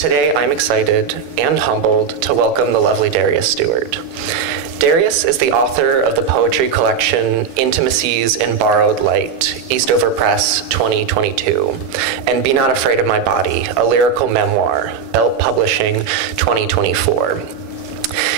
Today, I'm excited and humbled to welcome the lovely Darius Stewart. Darius is the author of the poetry collection Intimacies in Borrowed Light, Eastover Press 2022, and Be Not Afraid of My Body, a lyrical memoir, Belt Publishing 2024.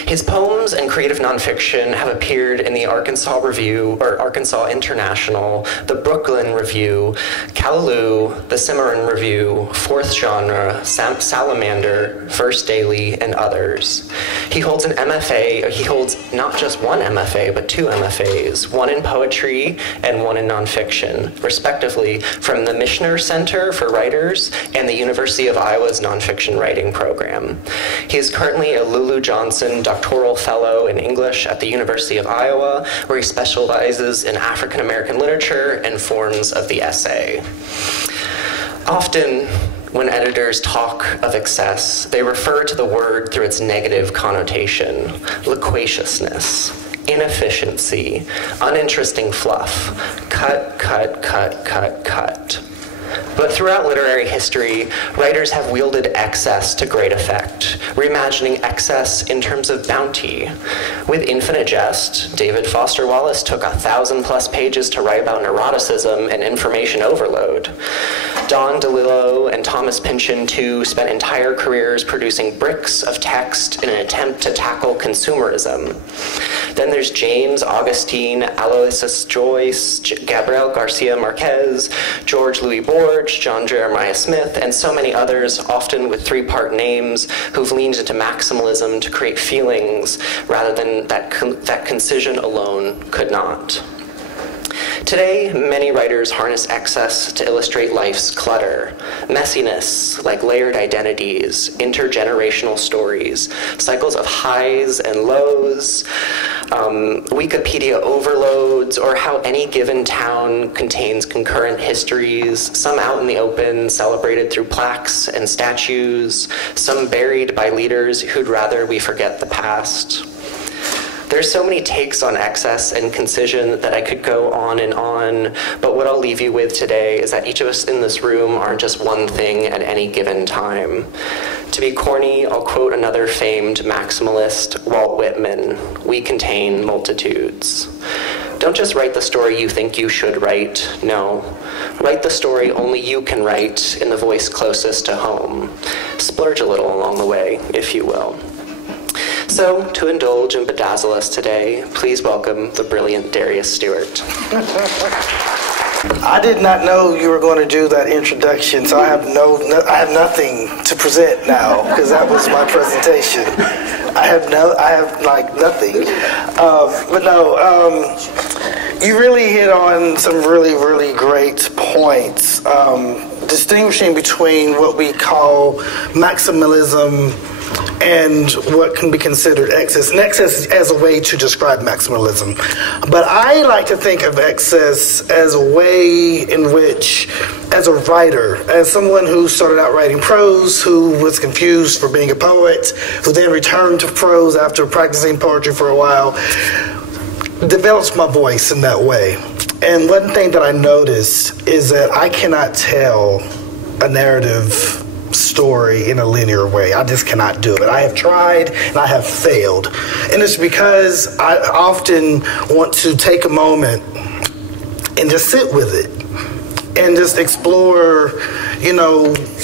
His poems and creative nonfiction have appeared in the Arkansas Review, or Arkansas International, the Brooklyn Review, Callaloo, the Cimarron Review, Fourth Genre, Salamander, First Daily, and others. He holds an MFA, he holds not just one MFA, but two MFAs, one in poetry and one in nonfiction, respectively, from the Mishner Center for Writers and the University of Iowa's Nonfiction Writing Program. He is currently a Lulu Johnson Doctoral Fellow in English at the University of Iowa, where he specializes in African American literature and forms of the essay. Often, when editors talk of excess, they refer to the word through its negative connotation: loquaciousness, inefficiency, uninteresting fluff, cut, cut, cut, cut, cut. But throughout literary history, writers have wielded excess to great effect, reimagining excess in terms of bounty. With Infinite Jest, David Foster Wallace took 1,000+ pages to write about neuroticism and information overload. Don DeLillo and Thomas Pynchon, too, spent entire careers producing bricks of text in an attempt to tackle consumerism. Then there's James Augustine, Aloysius Joyce, Gabriel Garcia Marquez, George Louis Borge, John Jeremiah Smith, and so many others, often with three-part names, who've leaned into maximalism to create feelings rather than that concision alone could not. Today, many writers harness excess to illustrate life's clutter, messiness like layered identities, intergenerational stories, cycles of highs and lows, Wikipedia overloads, or how any given town contains concurrent histories, some out in the open, celebrated through plaques and statues, some buried by leaders who'd rather we forget the past. There's so many takes on excess and concision that I could go on, but what I'll leave you with today is that each of us in this room aren't just one thing at any given time. To be corny, I'll quote another famed maximalist, Walt Whitman: "We contain multitudes." Don't just write the story you think you should write, no. Write the story only you can write in the voice closest to home. Splurge a little along the way, if you will. So, to indulge and bedazzle us today, please welcome the brilliant Darius Stewart. I did not know you were going to do that introduction, so I have nothing to present now, because that was my presentation. I have nothing. You really hit on some really, really great points, distinguishing between what we call maximalism and what can be considered excess. And excess as a way to describe maximalism. But I like to think of excess as a way in which, as a writer, as someone who started out writing prose, who was confused for being a poet, who then returned to prose after practicing poetry for a while, develops my voice in that way. And one thing that I noticed is that I cannot tell a narrative story in a linear way. I just cannot do it. I have tried and I have failed. And it's because I often want to take a moment and just sit with it and just explore,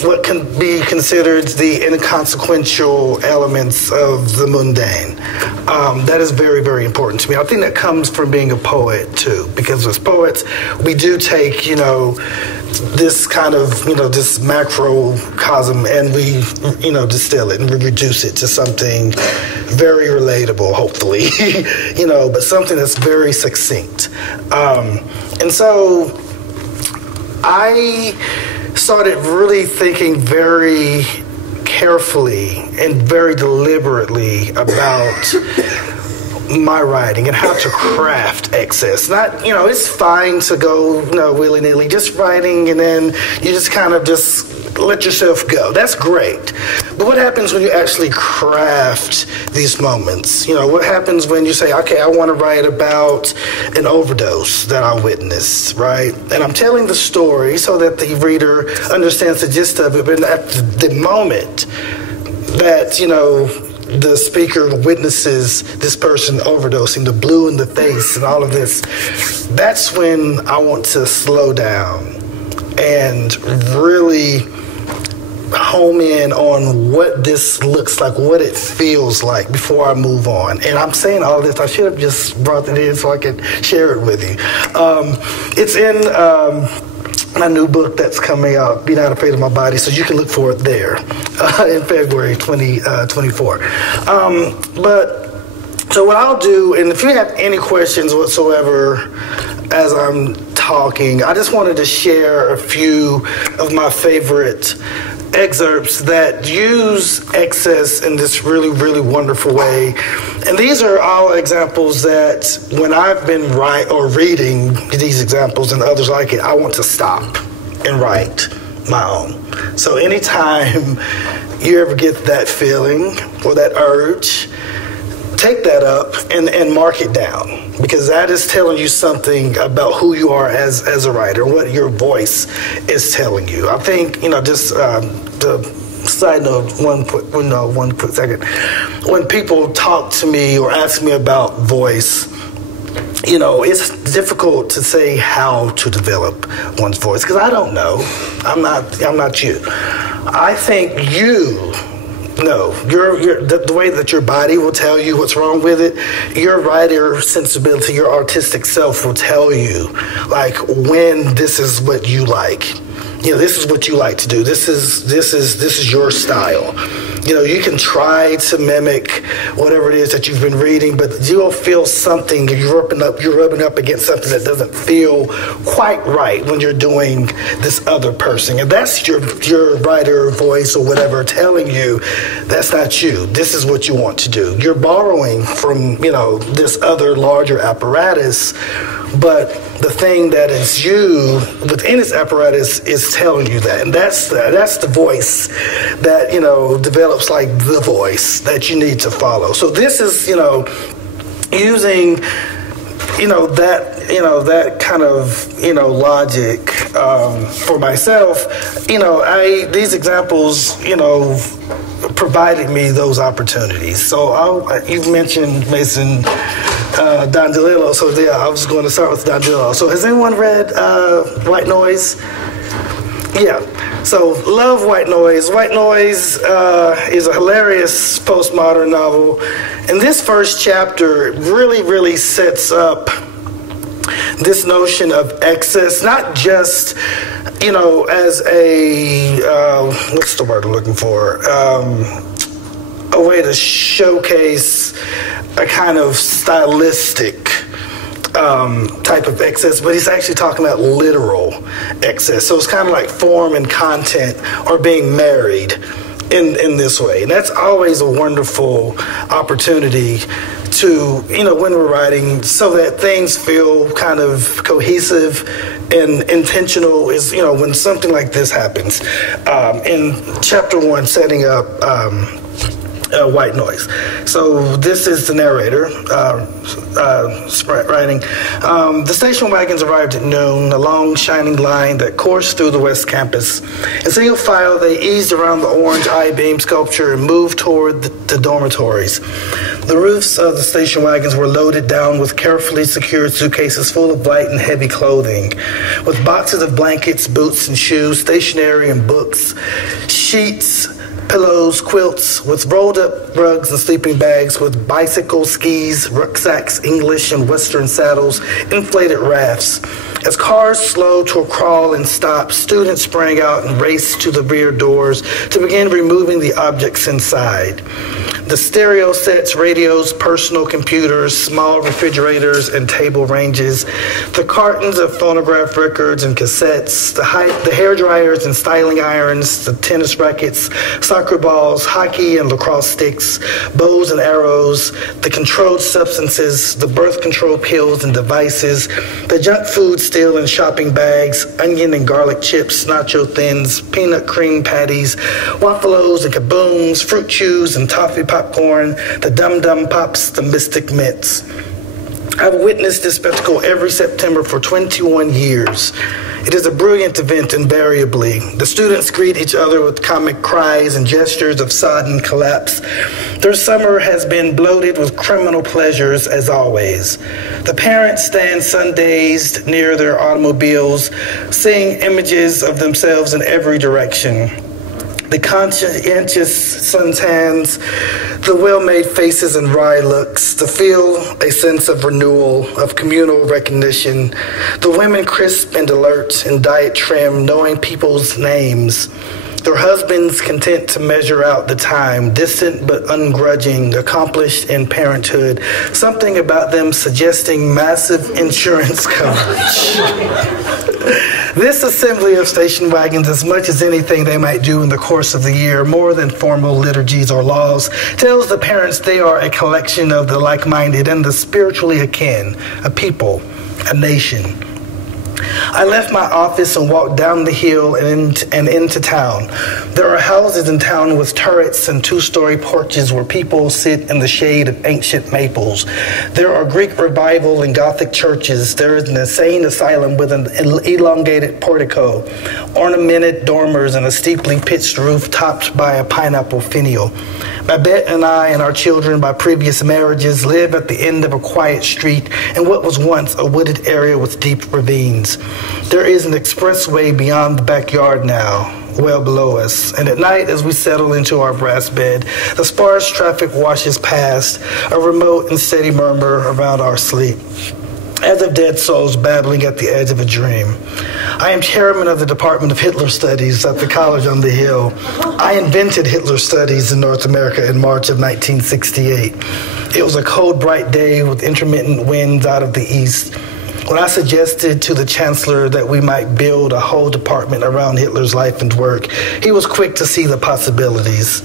what can be considered the inconsequential elements of the mundane. That is very, very important to me. I think that comes from being a poet too, because as poets, we do take, this kind of, this macrocosm, and we, distill it and we reduce it to something very relatable, hopefully, but something that's very succinct. And so I started really thinking very carefully and very deliberately about my writing and how to craft excess. Not, it's fine to go, willy-nilly, just writing and then you just kind of just let yourself go. That's great. But what happens when you actually craft these moments? What happens when you say, okay, I want to write about an overdose that I witnessed, right? And I'm telling the story so that the reader understands the gist of it, but at the moment that, the speaker witnesses this person overdosing, the blue in the face and all of this, that's when I want to slow down and really home in on what this looks like, what it feels like before I move on. And I'm saying all this, I should have just brought it in so I could share it with you. It's in my new book that's coming out, Be Not Afraid of My Body, so you can look for it there in February 2024. So what I'll do, and if you have any questions whatsoever as I'm talking, I just wanted to share a few of my favorite excerpts that use excess in this really, really wonderful way. And these are all examples that when I've been reading these examples and others like it, I want to stop and write my own. So anytime you ever get that feeling or that urge, take that up and mark it down, because that is telling you something about who you are as a writer, what your voice is telling you. I think, just the side note, one quick second. When people talk to me or ask me about voice, it's difficult to say how to develop one's voice, because I don't know. I'm not you. I think you know. The way that your body will tell you what's wrong with it, your writer sensibility, your artistic self will tell you, like, when this is what you like. This is what you like to do. This is your style. You can try to mimic whatever it is that you've been reading, but you'll feel something. You're rubbing up against something that doesn't feel quite right when you're doing this other person. And that's your writer voice or whatever telling you that's not you. This is what you want to do. You're borrowing from, this other larger apparatus, but the thing that is you within its apparatus is telling you that. And that's the voice that, develops like the voice that you need to follow. So this is, using, that kind of, logic for myself. These examples, provided me those opportunities. So you've mentioned Mason Don DeLillo, so yeah, I was going to start with Don DeLillo. So has anyone read White Noise? Yeah. So love White Noise. White Noise is a hilarious postmodern novel. And this first chapter really, really sets up this notion of excess, not just, as a, what's the word I'm looking for? A way to showcase a kind of stylistic type of excess, but he's actually talking about literal excess. So it's kind of like form and content are being married in this way. And that's always a wonderful opportunity to, when we're writing, so that things feel kind of cohesive and intentional is, when something like this happens. In chapter 1, setting up White Noise. So this is the narrator writing. The station wagons arrived at noon, a long shining line that coursed through the West Campus. In single file, they eased around the orange I-beam sculpture and moved toward the dormitories. The roofs of the station wagons were loaded down with carefully secured suitcases full of light and heavy clothing, with boxes of blankets, boots and shoes, stationery and books, sheets, pillows, quilts, with rolled-up rugs and sleeping bags, with bicycles, skis, rucksacks, English and Western saddles, inflated rafts. As cars slowed to a crawl and stopped, students sprang out and raced to the rear doors to begin removing the objects inside. The stereo sets, radios, personal computers, small refrigerators, and table ranges, the cartons of phonograph records and cassettes, the hair dryers and styling irons, the tennis rackets, soccer balls, hockey and lacrosse sticks, bows and arrows, the controlled substances, the birth control pills and devices, the junk food still in shopping bags, onion and garlic chips, nacho thins, peanut cream patties, waffles and kabooms, fruit chews and toffee popcorn, the Dum Dum Pops, the Mystic Mints. I've witnessed this spectacle every September for 21 years. It is a brilliant event invariably. The students greet each other with comic cries and gestures of sodden collapse. Their summer has been bloated with criminal pleasures as always. The parents stand sun-dazed near their automobiles, seeing images of themselves in every direction. The conscientious suntans, the well-made faces and wry looks, the feel a sense of renewal, of communal recognition, the women crisp and alert in diet trim, knowing people's names, their husbands content to measure out the time, distant but ungrudging, accomplished in parenthood, something about them suggesting massive insurance coverage. This assembly of station wagons, as much as anything they might do in the course of the year, more than formal liturgies or laws, tells the parents they are a collection of the like-minded and the spiritually akin, a people, a nation. I left my office and walked down the hill and into town. There are houses in town with turrets and two-story porches where people sit in the shade of ancient maples. There are Greek revival and Gothic churches. There is an insane asylum with an elongated portico, ornamented dormers, and a steeply pitched roof topped by a pineapple finial. Babette and I and our children by previous marriages live at the end of a quiet street in what was once a wooded area with deep ravines. There is an expressway beyond the backyard now, well below us, and at night as we settle into our brass bed, the sparse traffic washes past, a remote and steady murmur around our sleep, as of dead souls babbling at the edge of a dream. I am chairman of the Department of Hitler Studies at the College on the Hill. I invented Hitler Studies in North America in March of 1968. It was a cold, bright day with intermittent winds out of the east. When I suggested to the chancellor that we might build a whole department around Hitler's life and work, he was quick to see the possibilities.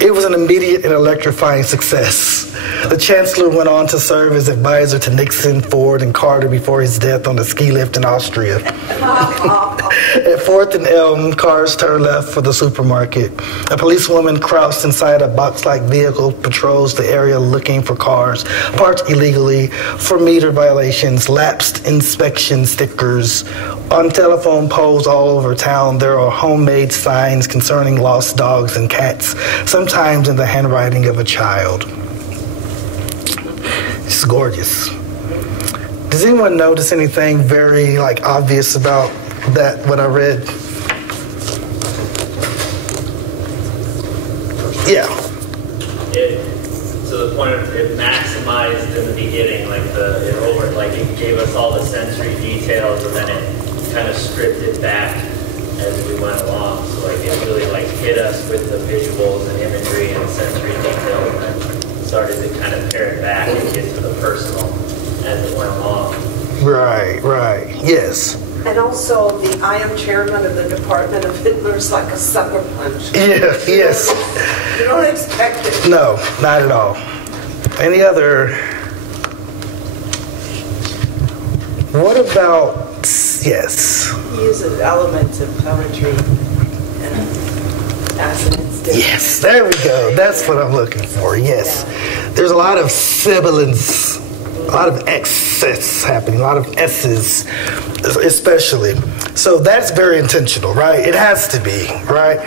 It was an immediate and electrifying success. The chancellor went on to serve as advisor to Nixon, Ford, and Carter before his death on a ski lift in Austria. At 4th and Elm, cars turned left for the supermarket. A policewoman crouched inside a box-like vehicle patrols the area looking for cars parked illegally, for meter violations, lapsed inspection stickers. On telephone poles all over town, there are homemade signs concerning lost dogs and cats, sometimes in the handwriting of a child. It's gorgeous. Does anyone notice anything very obvious about that, what I read? Yeah. To the point of it maximized in the beginning, it gave us all the sensory details, and then it kind of stripped it back as we went along. So it really hit us with the visuals and imagery and sensory details, and then started to kind of pare it back and get to the personal as it went along. Right, yes. And also, I am chairman of the Department of Hitler's like a sucker punch. Yeah, yes. You don't expect it. No, not at all. Any other? What about, yes? Uses elements of poetry and assonance. Yes, there we go. That's what I'm looking for, yes. Yeah. There's a lot of sibilance, a lot of excess happening, a lot of S's especially. So that's very intentional, right? It has to be, right?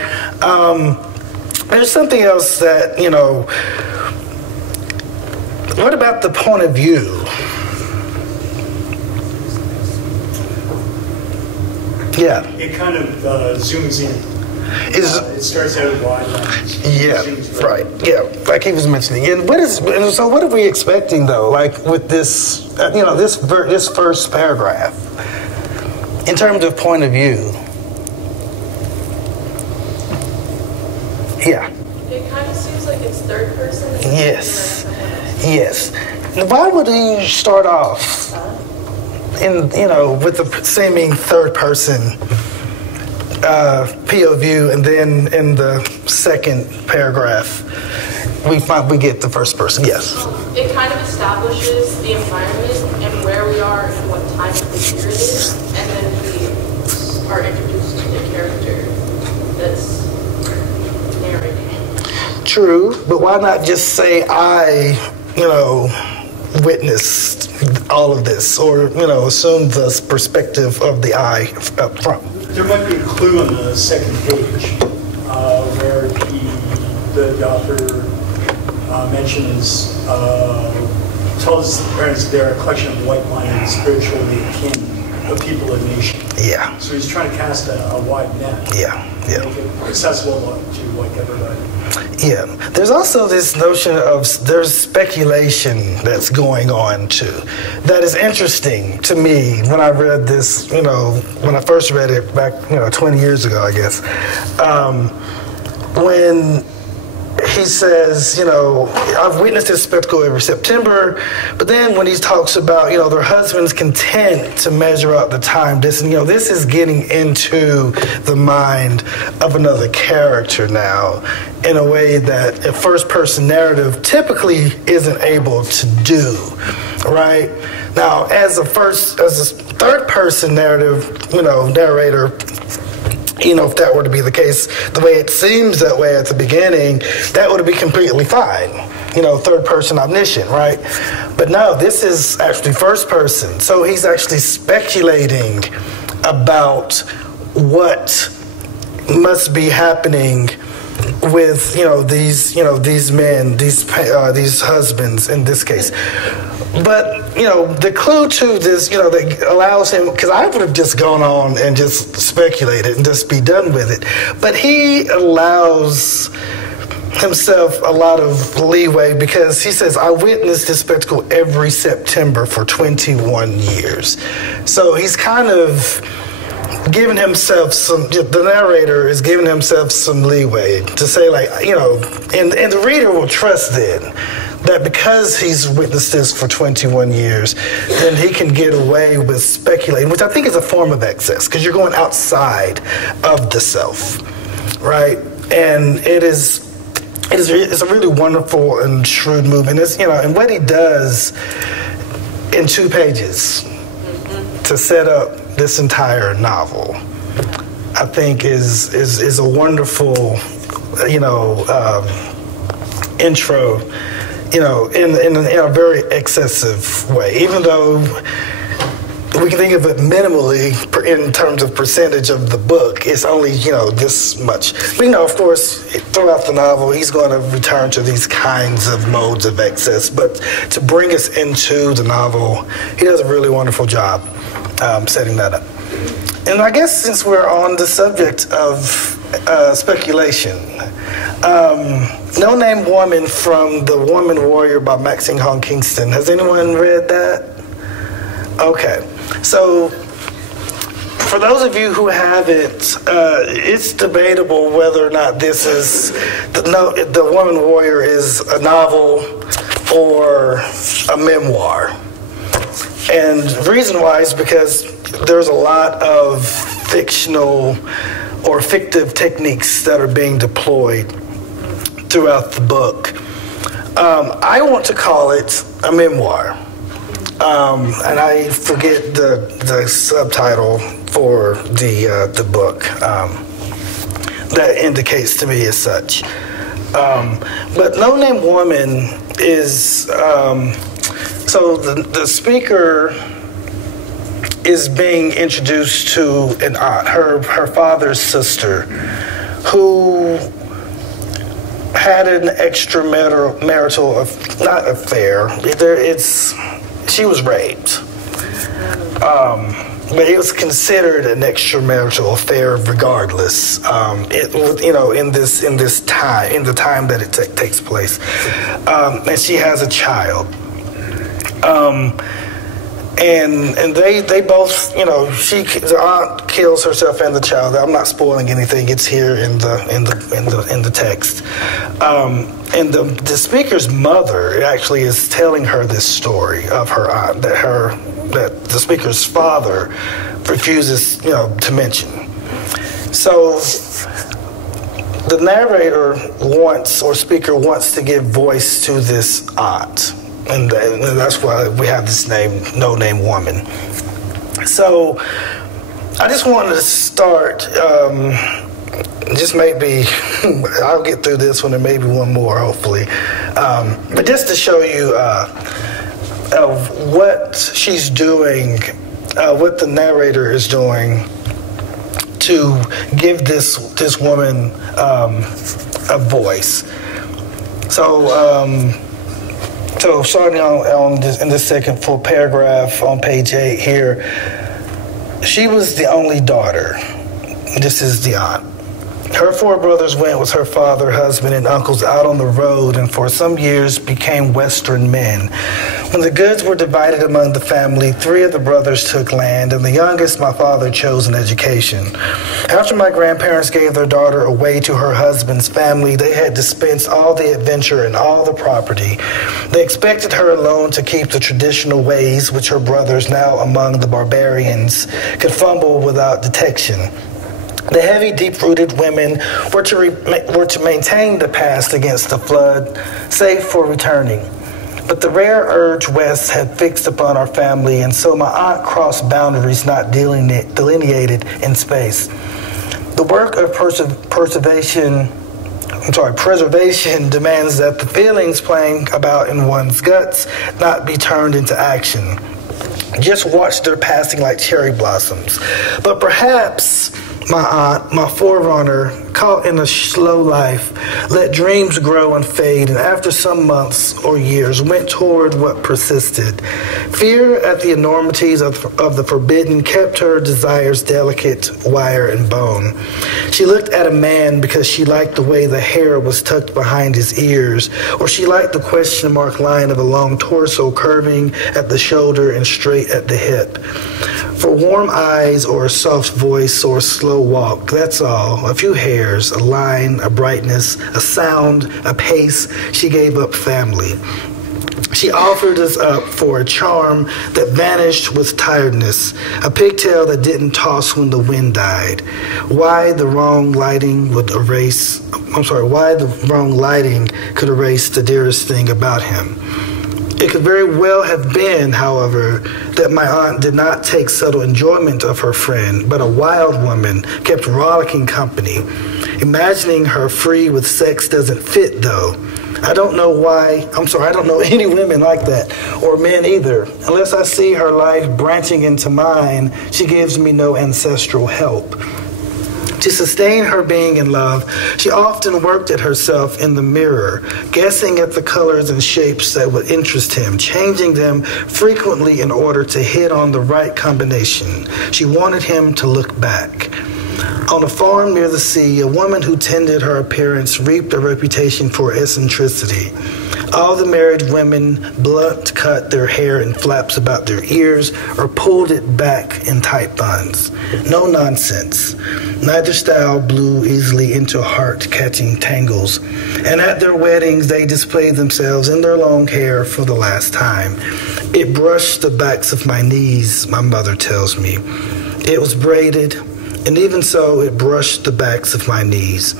There's something else that, what about the point of view? Yeah. It kind of zooms in. It starts out wide. Yeah, right. Yeah, like he was mentioning. And so what are we expecting though? With this, this first paragraph. in terms of point of view. Yeah. It kind of seems like it's third person. Yes. Yes. Why would you start off with the seeming third person POV, and then in the second paragraph we get the first person? Yes. It kind of establishes the environment and where we are and what time of the year it is, and then we are introduced to the character that's narrating. True, but why not just say I, witnessed all of this, or assume the perspective of the I up front? There might be a clue on the second page where the author mentions, tells the parents they're a collection of like-minded, spiritually akin of people and nation. Yeah. So he's trying to cast a wide net. Yeah. Make it accessible to everybody. Yeah. There's also this notion of there's speculation that's going on too. That is interesting to me when I read this, when I first read it back, 20 years ago, I guess. When he says, I've witnessed this spectacle every September, but then when he talks about, their husbands content to measure out the time distance, this is getting into the mind of another character now in a way that a first-person narrative typically isn't able to do, right? Now, as a third-person narrative, narrator, if that were to be the case, the way it seems that way at the beginning, that would be completely fine. Third person omniscient, right? But no, this is actually first person. So he's actually speculating about what must be happening with, these men, these husbands in this case. But, the clue to this, that allows him, because I would have just gone on and just speculated and just be done with it. But he allows himself a lot of leeway because he says, I witnessed this spectacle every September for 21 years. So he's kind of giving himself the narrator is giving himself some leeway to say, and the reader will trust then that because he's witnessed this for 21 years, then he can get away with speculating, which I think is a form of excess, because you're going outside of the self, right? And it's a really wonderful and shrewd move, and and what he does in 2 pages to set up this entire novel, I think is a wonderful, intro, in a very excessive way. Even though we can think of it minimally in terms of percentage of the book, it's only, this much. But, of course, throughout the novel, he's going to return to these kinds of modes of excess. But to bring us into the novel, he does a really wonderful job setting that up. And I guess since we're on the subject of speculation, No Name Woman from The Woman Warrior by Maxine Hong Kingston. Has anyone read that? Okay. So, for those of you who haven't, it's debatable whether or not this is, The Woman Warrior is a novel or a memoir. And the reason why is because there's a lot of fictional or fictive techniques that are being deployed throughout the book. I want to call it a memoir. And I forget the subtitle for the book that indicates to me as such. But No Name Woman is, so the speaker is being introduced to an aunt, her father's sister, who had an extramarital, not affair, she was raped. But it was considered an extramarital affair regardless, in the time that it takes place. And she has a child. And they both, the aunt kills herself and the child. I'm not spoiling anything. It's here in the text. And the speaker's mother actually is telling her this story of her aunt that the speaker's father refuses, to mention. So the narrator speaker wants to give voice to this aunt. And that's why we have this name, No Name Woman. So I just wanted to start, just maybe, I'll get through this one and maybe one more, hopefully. But just to show you of what she's doing, what the narrator is doing to give this woman a voice. So starting in this second full paragraph on page 8 here, she was the only daughter. This is the aunt. Her 4 brothers went with her father, husband, and uncles out on the road and for some years became Western men. When the goods were divided among the family, 3 of the brothers took land, and the youngest, my father, chose an education. After my grandparents gave their daughter away to her husband's family, they had dispensed all the adventure and all the property. They expected her alone to keep the traditional ways which her brothers, now among the barbarians, could fumble without detection. The heavy, deep-rooted women were to maintain the past against the flood, save for returning. But the rare urge west had fixed upon our family, and so my aunt crossed boundaries not delineated in space. The work of preservation demands that the feelings playing about in one's guts not be turned into action. Just watch their passing like cherry blossoms. But perhaps my aunt, my forerunner, caught in a slow life, let dreams grow and fade, and after some months or years went toward what persisted. Fear at the enormities of the forbidden kept her desires delicate, wire and bone. She looked at a man because she liked the way the hair was tucked behind his ears, or she liked the question mark line of a long torso curving at the shoulder and straight at the hip. For warm eyes or a soft voice or a slow walk, that's all. A few hairs, a line, a brightness, a sound, a pace. She gave up family. She offered us up for a charm that vanished with tiredness, a pigtail that didn't toss when the wind died. Why the wrong lighting could erase the dearest thing about him. It could very well have been, however, that my aunt did not take subtle enjoyment of her friend, but a wild woman kept rollicking company. Imagining her free with sex doesn't fit, though. I don't know any women like that, or men either. Unless I see her life branching into mine, she gives me no ancestral help. To sustain her being in love, she often worked at herself in the mirror, guessing at the colors and shapes that would interest him, changing them frequently in order to hit on the right combination. She wanted him to look back. On a farm near the sea, a woman who tended her appearance reaped a reputation for eccentricity. All the married women blunt cut their hair in flaps about their ears or pulled it back in tight buns. No nonsense. Neither style blew easily into heart-catching tangles. And at their weddings, they displayed themselves in their long hair for the last time. It brushed the backs of my knees, my mother tells me. It was braided, and even so, it brushed the backs of my knees.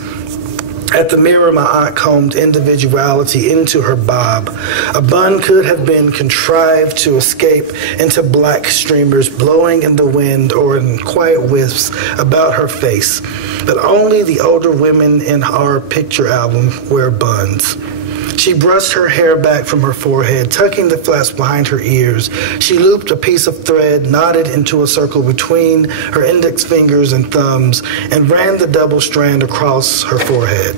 At the mirror, my aunt combed individuality into her bob. A bun could have been contrived to escape into black streamers blowing in the wind or in quiet wisps about her face. But only the older women in our picture album wear buns. She brushed her hair back from her forehead, tucking the flaps behind her ears. She looped a piece of thread, knotted into a circle between her index fingers and thumbs, and ran the double strand across her forehead.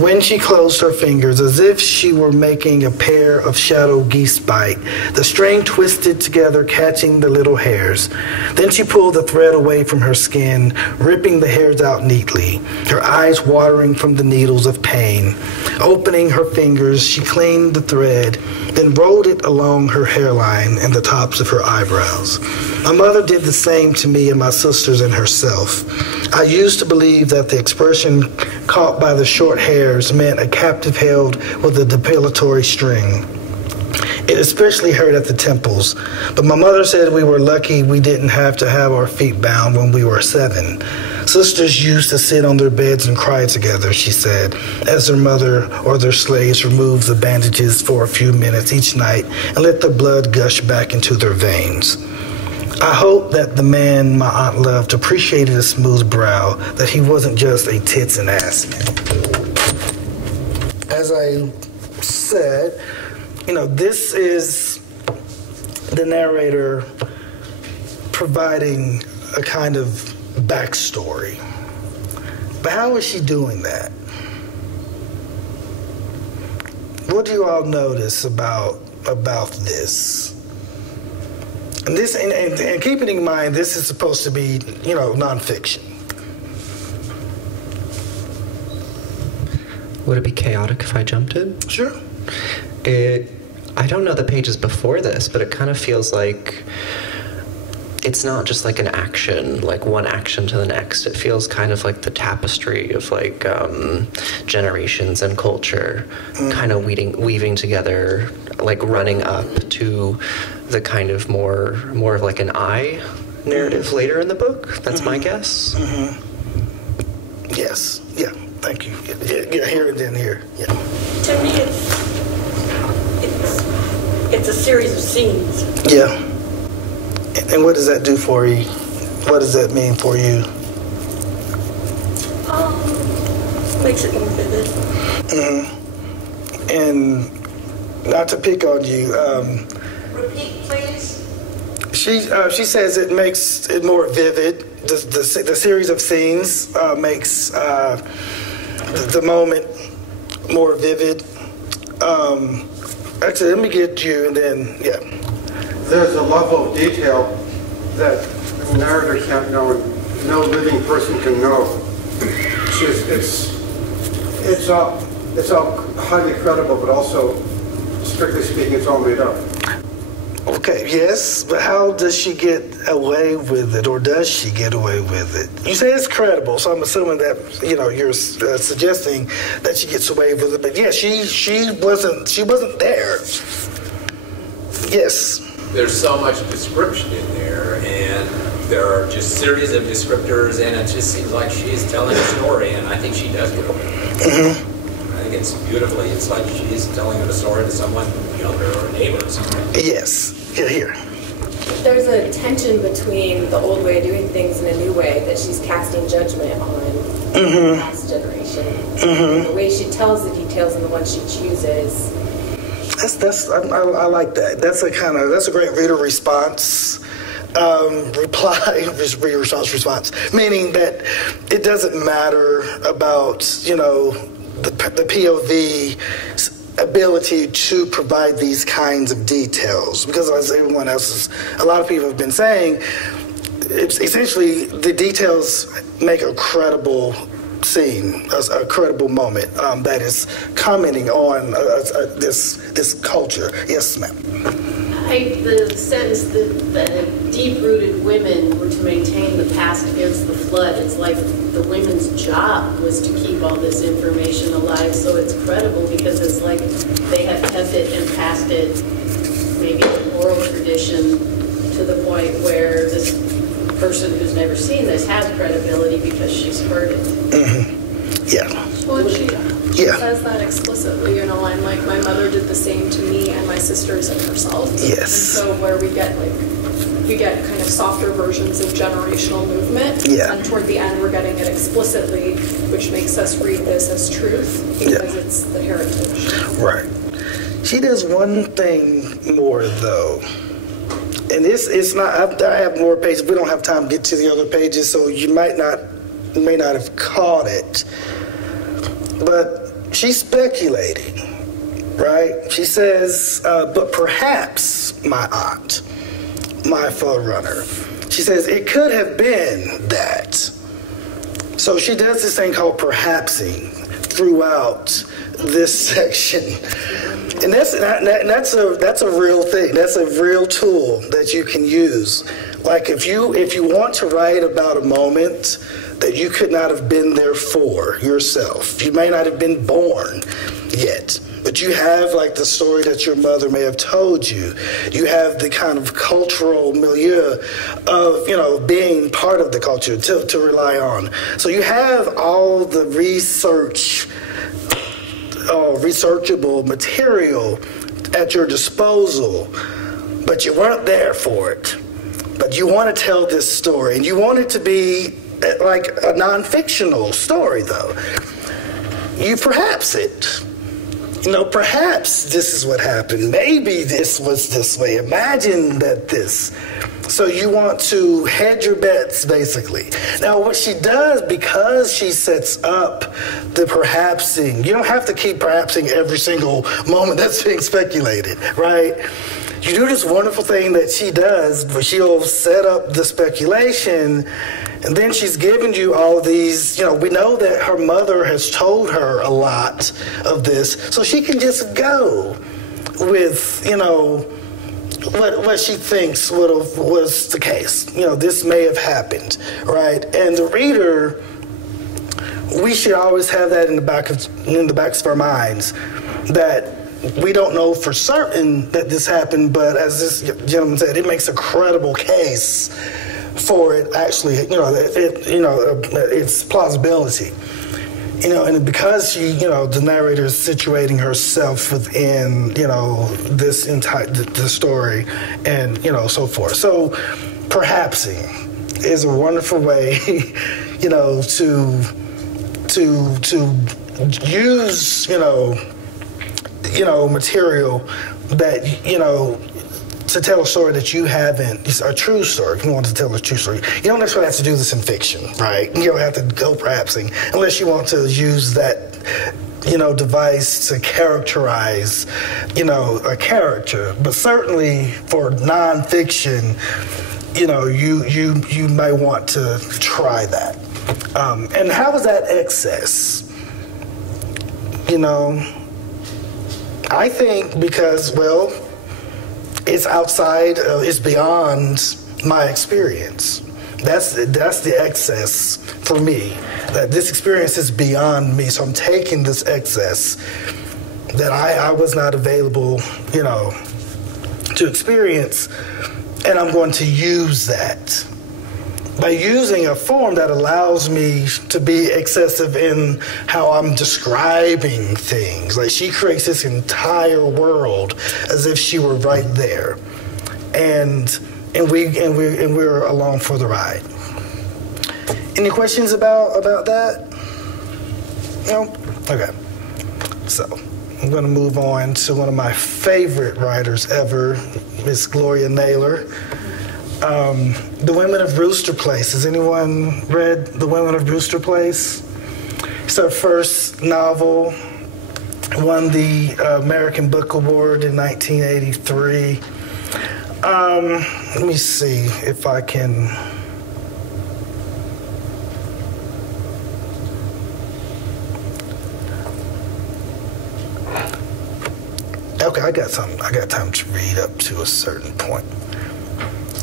When she closed her fingers, as if she were making a pair of shadow geese bite, the string twisted together, catching the little hairs. Then she pulled the thread away from her skin, ripping the hairs out neatly, her eyes watering from the needles of pain. Opening her fingers fingers, she cleaned the thread, then rolled it along her hairline and the tops of her eyebrows. My mother did the same to me and my sisters and herself. I used to believe that the expression caught by the short hairs meant a captive held with a depilatory string. It especially hurt at the temples, but my mother said we were lucky we didn't have to have our feet bound when we were 7. Sisters used to sit on their beds and cry together, she said, as their mother or their slaves removed the bandages for a few minutes each night and let the blood gush back into their veins. I hope that the man my aunt loved appreciated a smooth brow, that he wasn't just a tits and ass man. As I said, this is the narrator providing a kind of backstory. But how is she doing that? What do you all notice about this? And this, and keeping in mind, this is supposed to be, nonfiction. Would it be chaotic if I jumped in? Sure. I don't know the pages before this, but it kind of feels like it's not just like an action, like one action to the next. It feels kind of like the tapestry of like generations and culture kind of weaving together, like running up to the kind of more of like an I narrative later in the book. That's my guess. Yes. Yeah. Thank you. Yeah, here and then here. Yeah. To me, it's a series of scenes. Yeah. And what does that do for you? What does that mean for you? Makes it more vivid. And not to pick on you, Repeat, please. she says it makes it more vivid. The series of scenes makes the moment more vivid. Actually, let me get you, and then, yeah. There's a level of detail that the narrator can't know, and no living person can know. It's all highly credible, but also, strictly speaking, it's all made up. Okay, yes, but how does she get away with it, or does she get away with it? You say it's credible, so I'm assuming that you're suggesting that she gets away with it. But yeah, she wasn't there. Yes. There's so much description in there, and there are just series of descriptors, and it just seems like she's telling a story, and I think she does get away with it. I think it's beautifully. It's like she's telling a story to someone younger or a neighbor or something. Yes. Here. There's a tension between the old way of doing things and a new way that she's casting judgment on the past generation. The way she tells the details and the ones she chooses. I like that. That's a great reader response. Response, meaning that it doesn't matter about the POV ability to provide these kinds of details, because as a lot of people have been saying, it's essentially the details make a credible scene, a credible moment that is commenting on this culture. Yes, ma'am. The sense that the deep-rooted women were to maintain the past against the flood. It's like the women's job was to keep all this information alive, so it's credible because it's like they have kept it and passed it, maybe an oral tradition, to the point where this person who's never seen this has credibility because she's heard it. Yeah. Well, she says that explicitly in a line like, my mother did the same to me and my sisters and herself. Yes. And so where we get kind of softer versions of generational movement. Yeah. And toward the end, we're getting it explicitly, which makes us read this as truth because it's the heritage. Right. She does one thing more, though. And it's not, I have more pages. We don't have time to get to the other pages, so you may not have caught it. But she's speculating, right? She says, but perhaps my aunt, my forerunner, she says, it could have been that. So she does this thing called perhapsing. throughout this section. And that's a real thing. That's a real tool that you can use. Like if you want to write about a moment that you could not have been there for yourself, you may not have been born yet, but you have like the story that your mother may have told you. You have the kind of cultural milieu of, you know, being part of the culture to rely on. So you have all the researchable material at your disposal, but you weren't there for it. But you want to tell this story, and you want it to be like a non-fictional story, though. You perhaps it. You know, perhaps this is what happened. Maybe this was this way. Imagine that this. So you want to hedge your bets, basically. Now, what she does, because she sets up the perhapsing, you don't have to keep perhapsing every single moment that's being speculated, right? You do this wonderful thing that she does, where she'll set up the speculation, and then she's given you all these, you know, we know that her mother has told her a lot of this, so she can just go with, you know, what she thinks was the case. You know, this may have happened, right? And the reader, we should always have that in the backs of our minds, that we don't know for certain that this happened, but as this gentleman said, it makes a credible case for it actually, you know, its plausibility. You know, and because she, you know, the narrator is situating herself within, you know, this entire the story, and, you know, so forth. So perhapsing is a wonderful way, you know, to use, you know, material that, you know, to tell a story that you haven't, it's a true story. If you want to tell a true story, you don't necessarily have to do this in fiction, right? You don't have to go perhapsing unless you want to use that, you know, device to characterize, you know, a character. But certainly for nonfiction, you know, you might want to try that. And how is that excess? You know, I think because, well, it's outside, it's beyond my experience. That's the excess for me. That this experience is beyond me, so I'm taking this excess that I was not available, you know, to experience, and I'm going to use that. By using a form that allows me to be excessive in how I'm describing things. Like, she creates this entire world as if she were right there. And we're along for the ride. Any questions about that? No? Okay. So I'm going to move on to one of my favorite writers ever, Miss Gloria Naylor. The Women of Brewster Place. Has anyone read The Women of Brewster Place? It's her first novel. Won the American Book Award in 1983. Let me see if I can... Okay, I got time to read up to a certain point.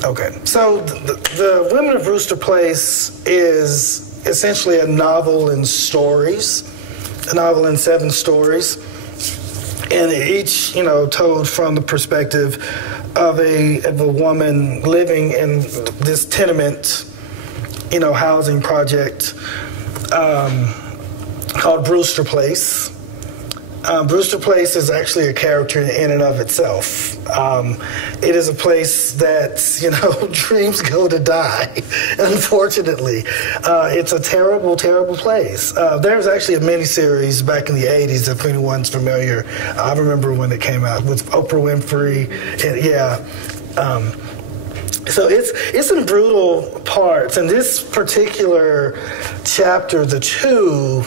Okay, so the Women of Brewster Place is essentially a novel in stories, a novel in 7 stories, and each, you know, told from the perspective of a woman living in this tenement, you know, housing project called Brewster Place. Brewster Place is actually a character in and of itself. It is a place that, you know, dreams go to die, unfortunately. It's a terrible, terrible place. There was actually a miniseries back in the 80s, if anyone's familiar. I remember when it came out with Oprah Winfrey. And, yeah. So it's in brutal parts. And this particular chapter, the 2,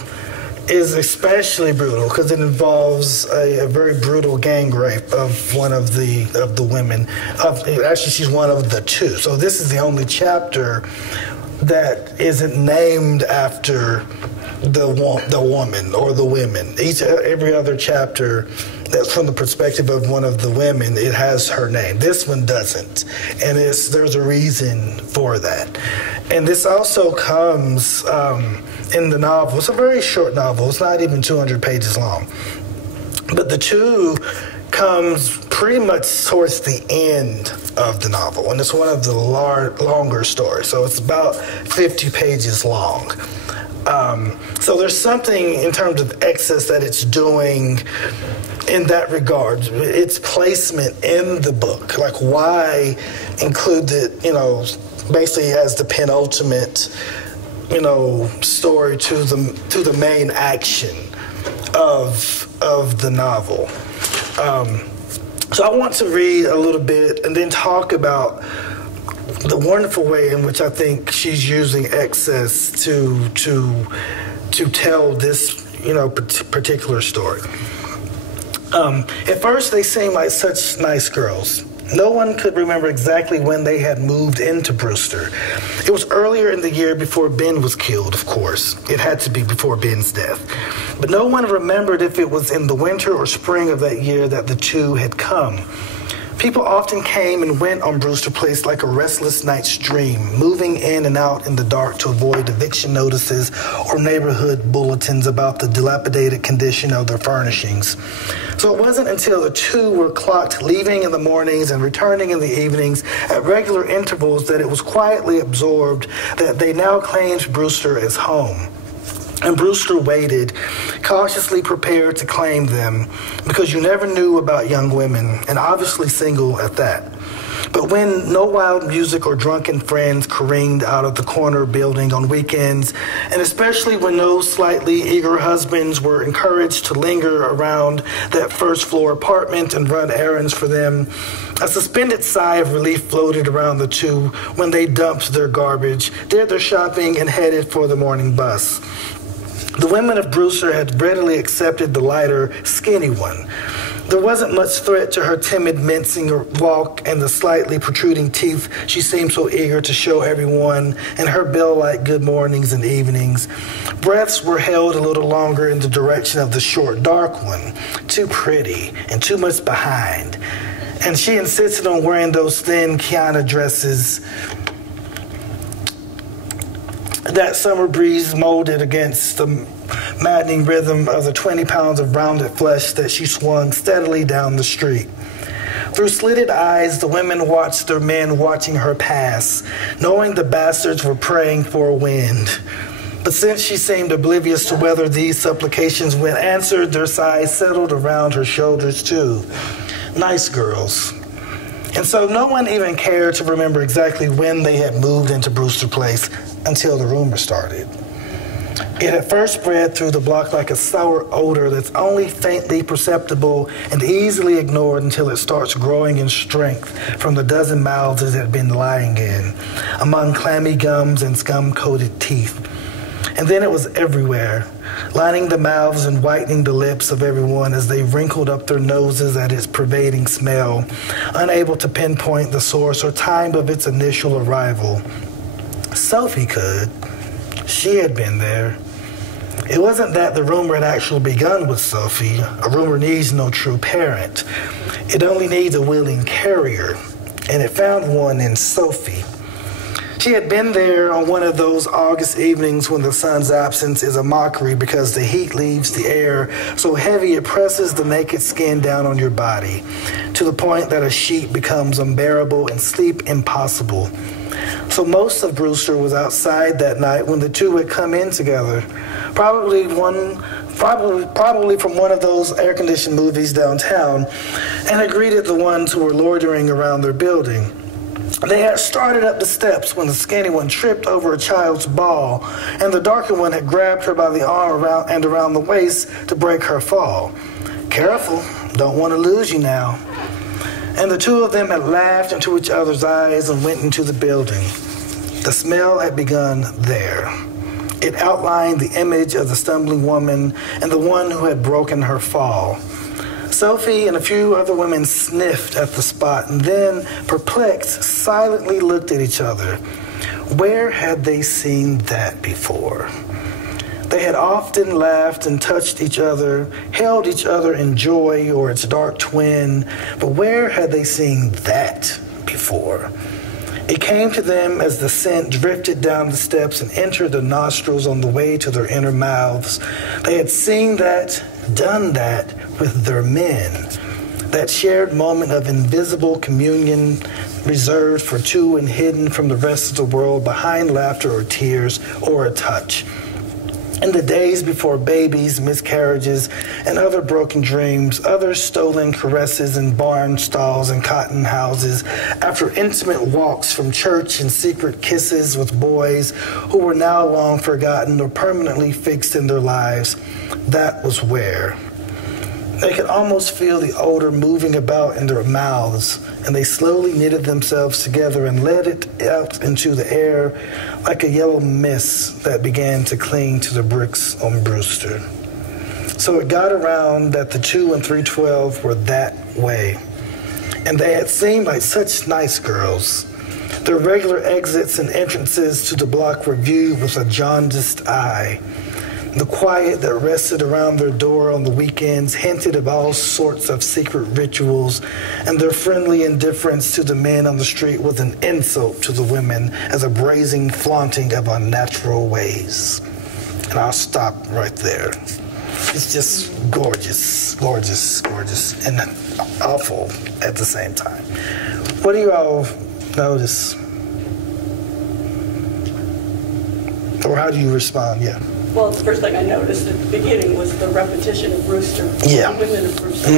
is especially brutal because it involves a very brutal gang rape of one of the women. Actually, she's one of the 2. So this is the only chapter that isn't named after the woman or the women. Every other chapter that's from the perspective of one of the women, it has her name. This one doesn't, and there's a reason for that. And this also comes in the novel. It's a very short novel. It's not even 200 pages long. But the two comes pretty much towards the end of the novel, and it's one of the longer stories. So it's about 50 pages long. So there's something in terms of excess that it's doing in that regard. Its placement in the book, like why include it, basically as the penultimate, story to the main action of the novel. So I want to read a little bit and then talk about the wonderful way in which I think she's using excess to tell this, particular story. At first, they seemed like such nice girls. No one could remember exactly when they had moved into Brewster. It was earlier in the year before Ben was killed, of course. It had to be before Ben's death. But no one remembered if it was in the winter or spring of that year that the two had come. People often came and went on Brewster Place like a restless night's dream, moving in and out in the dark to avoid eviction notices or neighborhood bulletins about the dilapidated condition of their furnishings. So it wasn't until the two were clocked leaving in the mornings and returning in the evenings at regular intervals that it was quietly absorbed that they now claimed Brewster as home. And Brewster waited, cautiously prepared to claim them, because you never knew about young women, and obviously single at that. But when no wild music or drunken friends careened out of the corner building on weekends, and especially when no slightly eager husbands were encouraged to linger around that first floor apartment and run errands for them, a suspended sigh of relief floated around the two when they dumped their garbage, did their shopping, and headed for the morning bus. The women of Brewster had readily accepted the lighter, skinny one. There wasn't much threat to her timid, mincing walk and the slightly protruding teeth she seemed so eager to show everyone, and her bell-like good mornings and evenings. Breaths were held a little longer in the direction of the short, dark one, too pretty and too much behind. And she insisted on wearing those thin Kiana dresses that summer breeze molded against the maddening rhythm of the 20 pounds of rounded flesh that she swung steadily down the street. Through slitted eyes, the women watched their men watching her pass, knowing the bastards were praying for a wind. But since she seemed oblivious to whether these supplications went answered, their sighs settled around her shoulders too. Nice girls. And so no one even cared to remember exactly when they had moved into Brewster Place until the rumor started. It had first spread through the block like a sour odor that's only faintly perceptible and easily ignored until it starts growing in strength from the dozen mouths it had been lying in, among clammy gums and scum-coated teeth. And then it was everywhere, lining the mouths and whitening the lips of everyone as they wrinkled up their noses at its pervading smell, unable to pinpoint the source or time of its initial arrival. Sophie could. She had been there. It wasn't that the rumor had actually begun with Sophie. A rumor needs no true parent. It only needs a willing carrier, and it found one in Sophie. She had been there on one of those August evenings when the sun's absence is a mockery because the heat leaves the air so heavy it presses the naked skin down on your body, to the point that a sheet becomes unbearable and sleep impossible. So most of Brewster was outside that night when the two had come in together, probably from one of those air-conditioned movies downtown, and had greeted the ones who were loitering around their building. They had started up the steps when the skinny one tripped over a child's ball, and the darker one had grabbed her by the arm around the waist to break her fall. Careful, don't want to lose you now. And the two of them had laughed into each other's eyes and went into the building. The smell had begun there. It outlined the image of the stumbling woman and the one who had broken her fall. Sophie and a few other women sniffed at the spot and then, perplexed, silently looked at each other. Where had they seen that before? They had often laughed and touched each other, held each other in joy or its dark twin, but where had they seen that before? It came to them as the scent drifted down the steps and entered their nostrils on the way to their inner mouths. They had seen that, done that with their men. That shared moment of invisible communion reserved for two and hidden from the rest of the world behind laughter or tears or a touch. In the days before babies, miscarriages, and other broken dreams, other stolen caresses in barn stalls and cotton houses, after intimate walks from church and secret kisses with boys who were now long forgotten or permanently fixed in their lives, that was where. They could almost feel the odor moving about in their mouths, and they slowly knitted themselves together and let it out into the air like a yellow mist that began to cling to the bricks on Brewster. So it got around that the 2 and 312 were that way, and they had seemed like such nice girls. Their regular exits and entrances to the block were viewed with a jaundiced eye. The quiet that rested around their door on the weekends hinted of all sorts of secret rituals, and their friendly indifference to the men on the street was an insult to the women as a brazen flaunting of unnatural ways. And I'll stop right there. It's just gorgeous, gorgeous, gorgeous, and awful at the same time. What do you all notice? Or how do you respond? Yeah. Well, the first thing I noticed at the beginning was the repetition of Brewster. Yeah. The women of Brewster.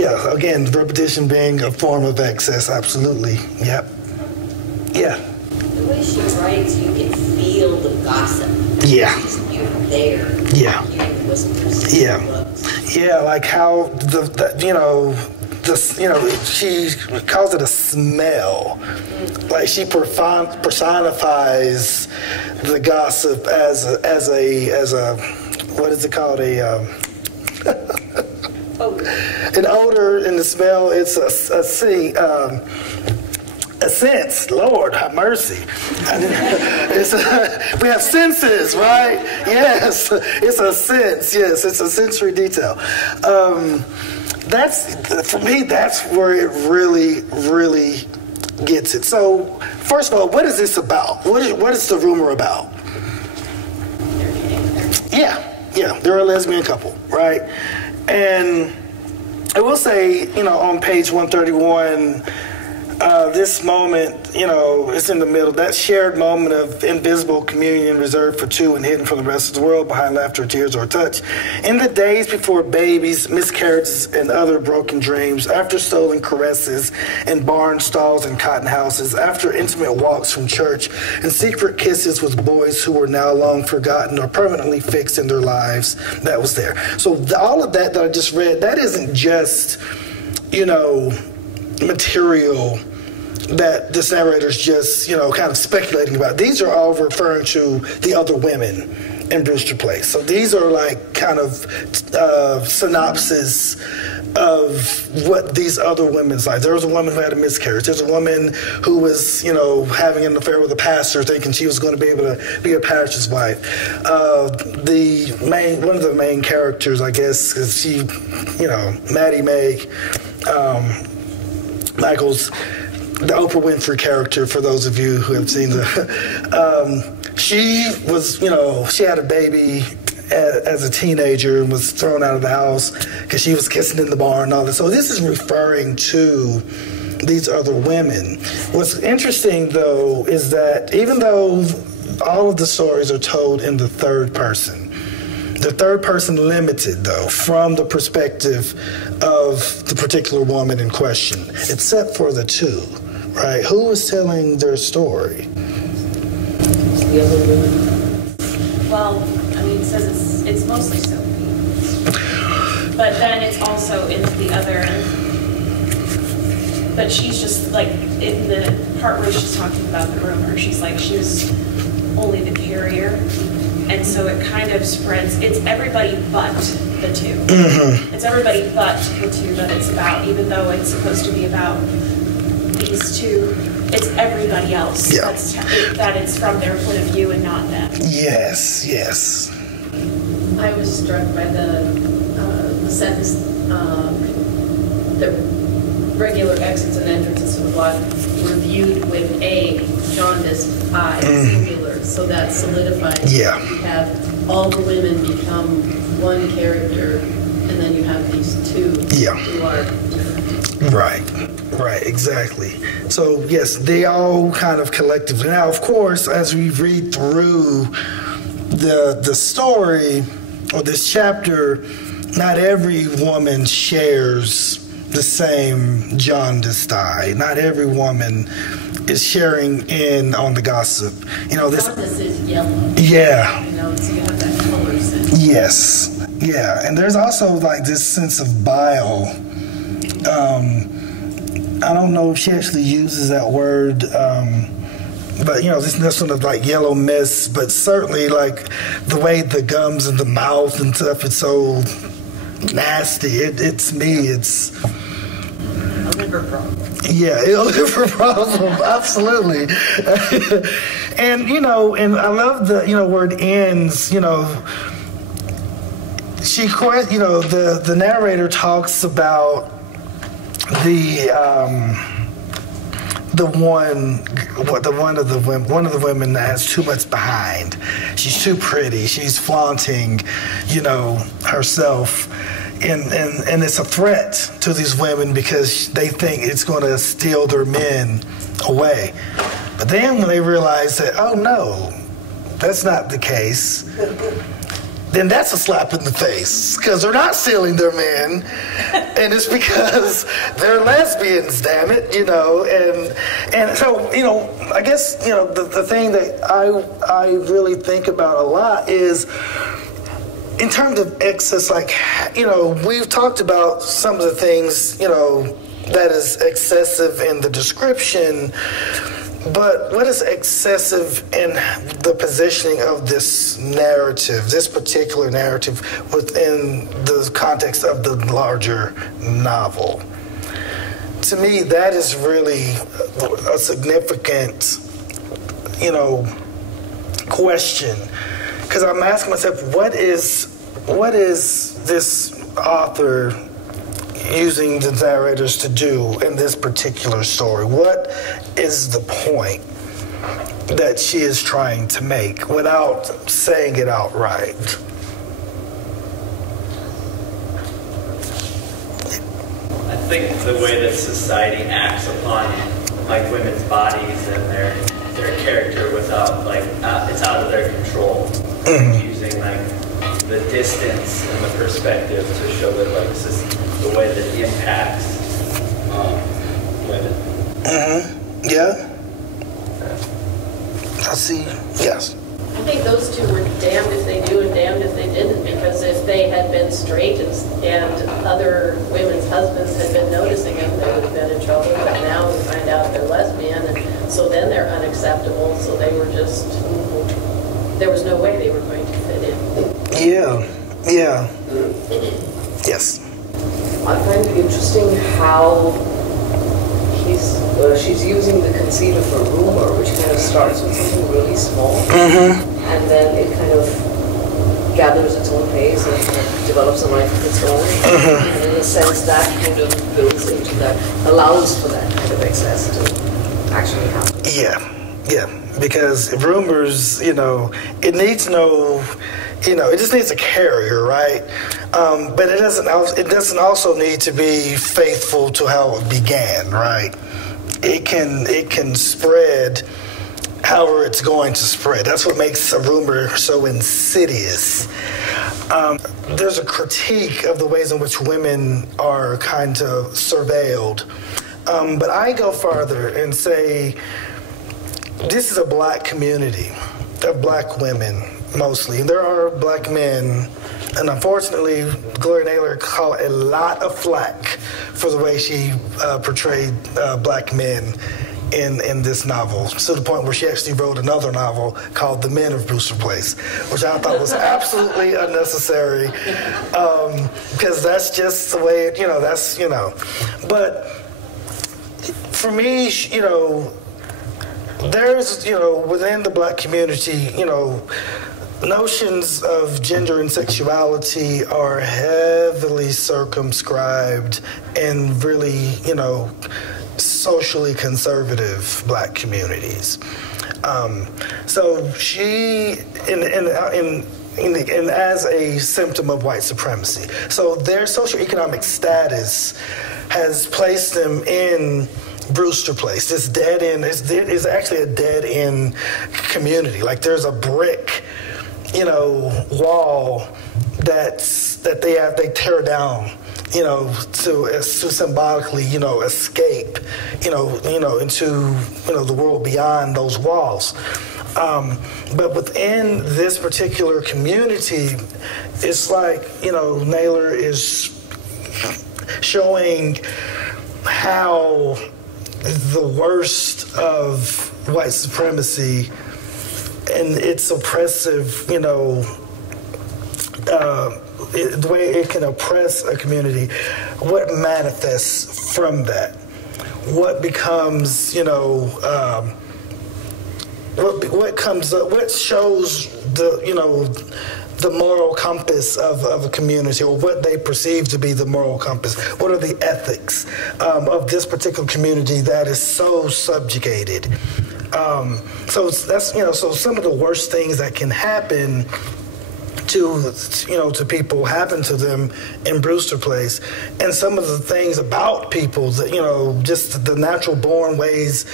Yeah, again, repetition being a form of excess, absolutely. Yep. Yeah. The way she writes, you can feel the gossip. Yeah. You're there. Yeah. Hearing whispers. Yeah. Yeah, like how she calls it a smell. Like she personifies the gossip as a what is it called, an odor in the smell. It's a sense. Lord have mercy. We have senses, right? Yes, it's a sense. Yes, it's a sensory detail. For me, that's where it really, really gets it. So, first of all, what is this about? What is the rumor about? Yeah, they're a lesbian couple, right? And I will say, on page 131, this moment, it's in the middle. That shared moment of invisible communion reserved for two and hidden from the rest of the world behind laughter, tears, or touch. In the days before babies, miscarriages, and other broken dreams, after stolen caresses in barn stalls and cotton houses, after intimate walks from church and secret kisses with boys who were now long forgotten or permanently fixed in their lives, that was there. So all of that I just read, that isn't just, material that this narrator's just, kind of speculating about. These are all referring to the other women in Brewster Place. So these are like kind of synopsis of what these other women's like. There was a woman who had a miscarriage. There's a woman who was, having an affair with a pastor, thinking she was going to be able to be a pastor's wife. One of the main characters, I guess, is she, Maddie Mae, Michael's, the Oprah Winfrey character, for those of you who have seen she was, she had a baby as a teenager and was thrown out of the house because she was kissing in the bar and all that. So this is referring to these other women. What's interesting, though, is that even though all of the stories are told in the third person limited, though, from the perspective of the particular woman in question, except for the two, right? Who was telling their story? The other women. Well, it says it's mostly Sophie. But then it's also in the other, but she's just like, in the part where she's talking about the rumor, she's like, she was only the carrier. And so it kind of spreads, it's everybody but the two. Mm-hmm. It's everybody but the two that it's about, even though it's supposed to be about the these two, it's everybody else. Yeah. That it's from their point of view and not them. Yes, yes. I was struck by the sentence, the regular exits and entrances to the block were viewed with a jaundiced eye, singular, so that solidifies. Yeah. You have all the women become one character, and then you have these two who are different. Right, exactly. So yes, they all kind of collectively. Now, of course, as we read through the story or this chapter, not every woman shares the same jaundiced eye. Not every woman is sharing in on the gossip. Jaundice is yellow. Yeah. So you have that color sense. Yes. Yeah. And there's also like this sense of bile. I don't know if she actually uses that word, but this sort of like yellow mist, but certainly like the way the gums in the mouth and stuff, it's so nasty. It's A liver problem. Yeah, a liver problem, absolutely. And and I love where it ends. The narrator talks about one of the women that has too much behind. She's too pretty. She's flaunting, herself. And it's a threat to these women because they think it's going to steal their men away. But then when they realize that, oh no, that's not the case, then that's a slap in the face because they're not stealing their men, and it's because they're lesbians, damn it, and so I guess the thing that I really think about a lot is, in terms of excess, we've talked about some of the things, that is excessive in the description, but what is excessive in the positioning of this narrative, this particular narrative, within the context of the larger novel? To me, that is really a significant, question. Because I'm asking myself, what is this author using the narrators to do in this particular story? What is the point that she is trying to make without saying it outright? I think the way that society acts upon women's bodies and their character without it's out of their control. Using the distance and the perspective to show that the way that it impacts women. Yeah. I see. Yes. I think those two were damned if they do and damned if they didn't, because if they had been straight and other women's husbands had been noticing them, they would have been in trouble. But now we find out they're lesbian, and so then they're unacceptable. So they were just, there was no way they were going to fit in. Yeah. Yes. I find it interesting how she's using the conceit of a rumor, which kind of starts with something really small, and then it kind of gathers its own pace and kind of develops a life of its own. And in a sense, that kind of builds into that, allows for that kind of excess to actually happen. Yeah, because rumors, it needs no, it just needs a carrier, right? But it doesn't also need to be faithful to how it began, right? It can spread however it's going to spread. That's what makes a rumor so insidious. There's a critique of the ways in which women are kind of surveilled. But I go farther and say this is a black community of black women, mostly. There are black men, and unfortunately, Gloria Naylor caught a lot of flack for the way she portrayed black men in this novel, to the point where she actually wrote another novel called The Men of Brewster Place, which I thought was absolutely unnecessary, because that's just the way, But for me, you know, there's, you know, within the black community, you know, notions of gender and sexuality are heavily circumscribed in really, you know, socially conservative black communities. So she, and as a symptom of white supremacy. So their socioeconomic status has placed them in Brewster Place. This dead end is actually a dead end community. Like there's a brick, you know, wall that they tear down, you know, to symbolically, you know, escape, you know, into, you know, the world beyond those walls. But within this particular community, it's like, you know, Naylor is showing how the worst of white supremacy and its oppressive, you know, the way it can oppress a community, what manifests from that, what becomes, you know, what comes up, what shows the, you know, the moral compass of a community, or what they perceive to be the moral compass. What are the ethics of this particular community that is so subjugated? So that's, you know, so some of the worst things that can happen to, you know, to people happen to them in Brewster Place, and some of the things about people that, you know, just the natural born ways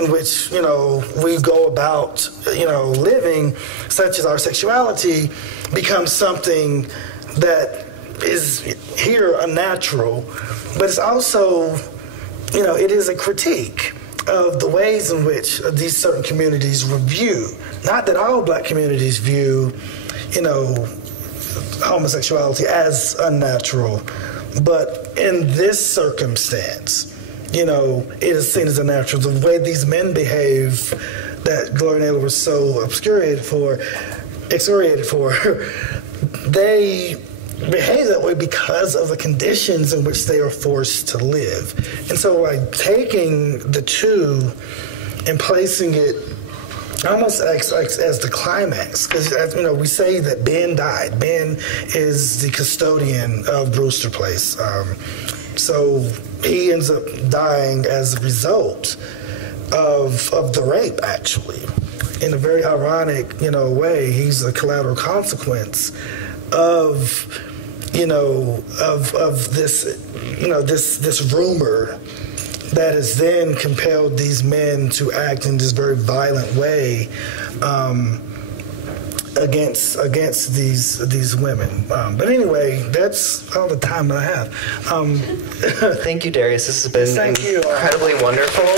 in which, you know, we go about, you know, living, such as our sexuality, becomes something that is here unnatural, but it's also, you know, it is a critique of the ways in which these certain communities view. Not that all black communities view, you know, homosexuality as unnatural, but in this circumstance, you know, it is seen as unnatural. The way these men behave that Gloria Naylor was so excoriated for, they behave that way because of the conditions in which they are forced to live. And so, like, taking the two and placing it almost as the climax, because, you know, we say that Ben died. Ben is the custodian of Brewster Place. So he ends up dying as a result of the rape, actually. In a very ironic, you know, way, he's a collateral consequence of, you know, of this, you know, this rumor that has then compelled these men to act in this very violent way against these women. But anyway, that's all the time I have. Thank you, Darius. This has been incredibly wonderful.